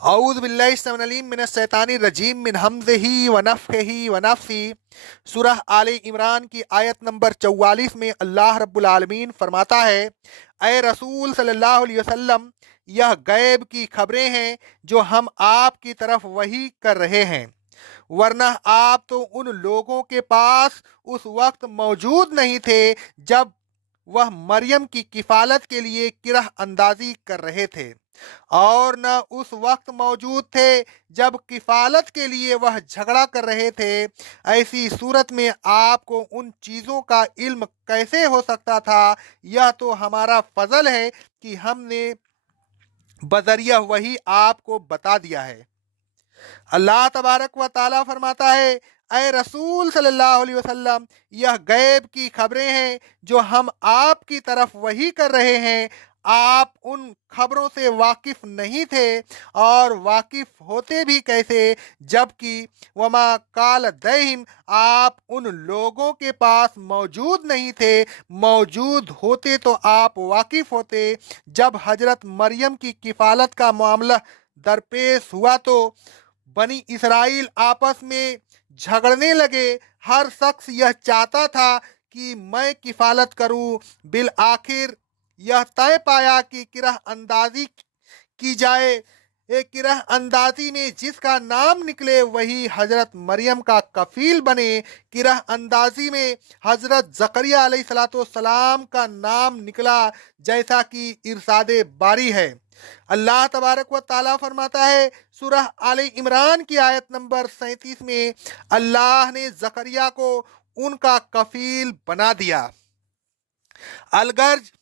اعوذ باللہ السمیع العلیم من الشیطان الرجیم من حمزہ ونفخہ ونفثہ۔ سورہ آل عمران کی آیت نمبر 44 میں اللہ رب العالمین فرماتا ہے، اے رسول صلی اللہ علیہ وسلم، یہ غیب کی خبریں ہیں جو ہم آپ کی طرف وحی کر رہے ہیں، ورنہ آپ تو ان لوگوں کے پاس اس وقت موجود نہیں تھے جب وہ مریم کی کفالت کے لیے کرہ اندازی کر رہے تھے، اور نہ اس وقت موجود تھے جب کفالت کے لیے وہ جھگڑا کر رہے تھے۔ ایسی صورت میں آپ کو ان چیزوں کا علم کیسے ہو سکتا تھا؟ یہ تو ہمارا فضل ہے کہ ہم نے بذریعہ وہی آپ کو بتا دیا ہے۔ اللہ تبارک و تعالیٰ فرماتا ہے، اے رسول صلی اللہ علیہ وسلم، یہ غیب کی خبریں ہیں جو ہم آپ کی طرف وحی کر رہے ہیں۔ آپ ان خبروں سے واقف نہیں تھے، اور واقف ہوتے بھی کیسے جبکہ وما کال دہم، آپ ان لوگوں کے پاس موجود نہیں تھے۔ موجود ہوتے تو آپ واقف ہوتے۔ جب حضرت مریم کی کفالت کا معاملہ درپیش ہوا تو بنی اسرائیل آپس میں جھگڑنے لگے۔ ہر شخص یہ چاہتا تھا کہ میں کفالت کروں۔ بالآخر یہ طے پایا کہ کرہ اندازی کی جائے۔ کرہ اندازی میں جس کا نام نکلے وہی حضرت مریم کا کفیل بنے۔ کرہ اندازی میں حضرت زکریا علیہ السلام کا نام نکلا، جیسا کہ ارشاد باری ہے۔ اللہ تبارک و تعالیٰ فرماتا ہے سورہ آل عمران کی آیت نمبر 37 میں، اللہ نے زکریا کو ان کا کفیل بنا دیا۔ الغرض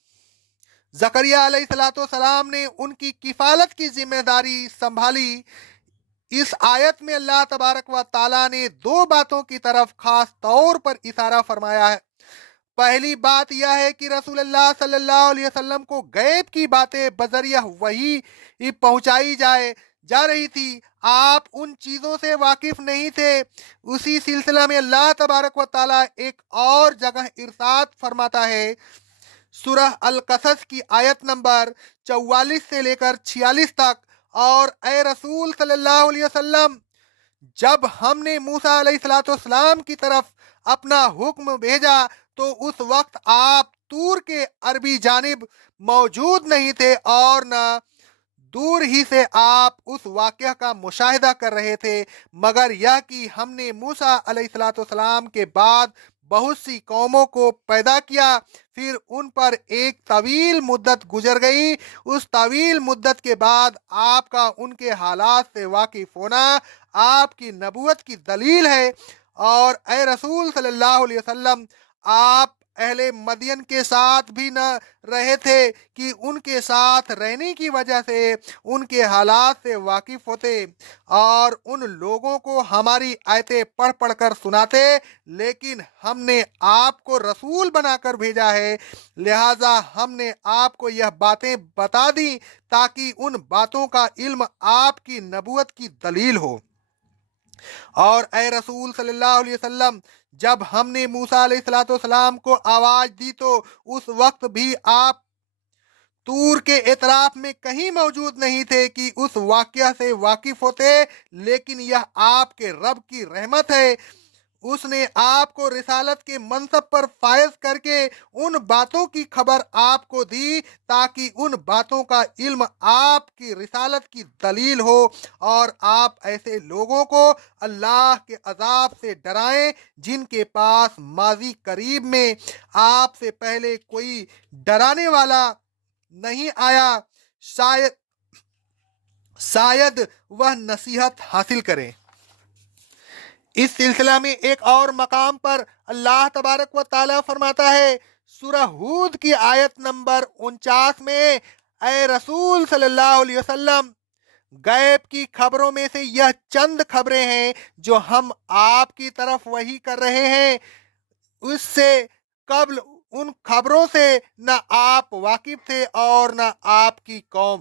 زکریا علیہ السلام نے ان کی کفالت کی ذمہ داری سنبھالی۔ اس آیت میں اللہ تبارک و تعالیٰ نے دو باتوں کی طرف خاص طور پر اشارہ فرمایا ہے۔ پہلی بات یہ ہے کہ رسول اللہ صلی اللہ علیہ وسلم کو غیب کی باتیں بذریعہ وحی پہنچائی جا رہی تھی۔ آپ ان چیزوں سے واقف نہیں تھے۔ اسی سلسلہ میں اللہ تبارک و تعالیٰ ایک اور جگہ ارشاد فرماتا ہے، سورہ القصص کی آیت نمبر 44 سے لے کر 46 تک، اور اے رسول صلی اللہ علیہ وسلم، جب ہم نے موسیٰ علیہ السلام کی طرف اپنا حکم بھیجا تو اس وقت آپ طور کے عربی جانب موجود نہیں تھے، اور نہ دور ہی سے آپ اس واقعہ کا مشاہدہ کر رہے تھے، مگر یہ کہ ہم نے موسیٰ علیہ السلام کے بعد بہت سی قوموں کو پیدا کیا، پھر ان پر ایک طویل مدت گزر گئی۔ اس طویل مدت کے بعد آپ کا ان کے حالات سے واقف ہونا آپ کی نبوت کی دلیل ہے۔ اور اے رسول صلی اللہ علیہ وسلم، آپ اہل مدین کے ساتھ بھی نہ رہے تھے کہ ان کے ساتھ رہنے کی وجہ سے ان کے حالات سے واقف ہوتے اور ان لوگوں کو ہماری آیتیں پڑھ پڑھ کر سناتے، لیکن ہم نے آپ کو رسول بنا کر بھیجا ہے، لہٰذا ہم نے آپ کو یہ باتیں بتا دیں تاکہ ان باتوں کا علم آپ کی نبوت کی دلیل ہو۔ اور اے رسول صلی اللہ علیہ وسلم، جب ہم نے موسیٰ علیہ السلام کو آواز دی تو اس وقت بھی آپ طور کے اطراف میں کہیں موجود نہیں تھے کہ اس واقعہ سے واقف ہوتے، لیکن یہ آپ کے رب کی رحمت ہے، اس نے آپ کو رسالت کے منصب پر فائز کر کے ان باتوں کی خبر آپ کو دی تاکہ ان باتوں کا علم آپ کی رسالت کی دلیل ہو، اور آپ ایسے لوگوں کو اللہ کے عذاب سے ڈرائیں جن کے پاس ماضی قریب میں آپ سے پہلے کوئی ڈرانے والا نہیں آیا، شاید وہ نصیحت حاصل کریں۔ اس سلسلہ میں ایک اور مقام پر اللہ تبارک و تعالیٰ فرماتا ہے، سورہ ہود کی آیت نمبر 49 میں، اے رسول صلی اللہ علیہ وسلم، غیب کی خبروں میں سے یہ چند خبریں ہیں جو ہم آپ کی طرف وحی کر رہے ہیں۔ اس سے قبل ان خبروں سے نہ آپ واقف تھے اور نہ آپ کی قوم۔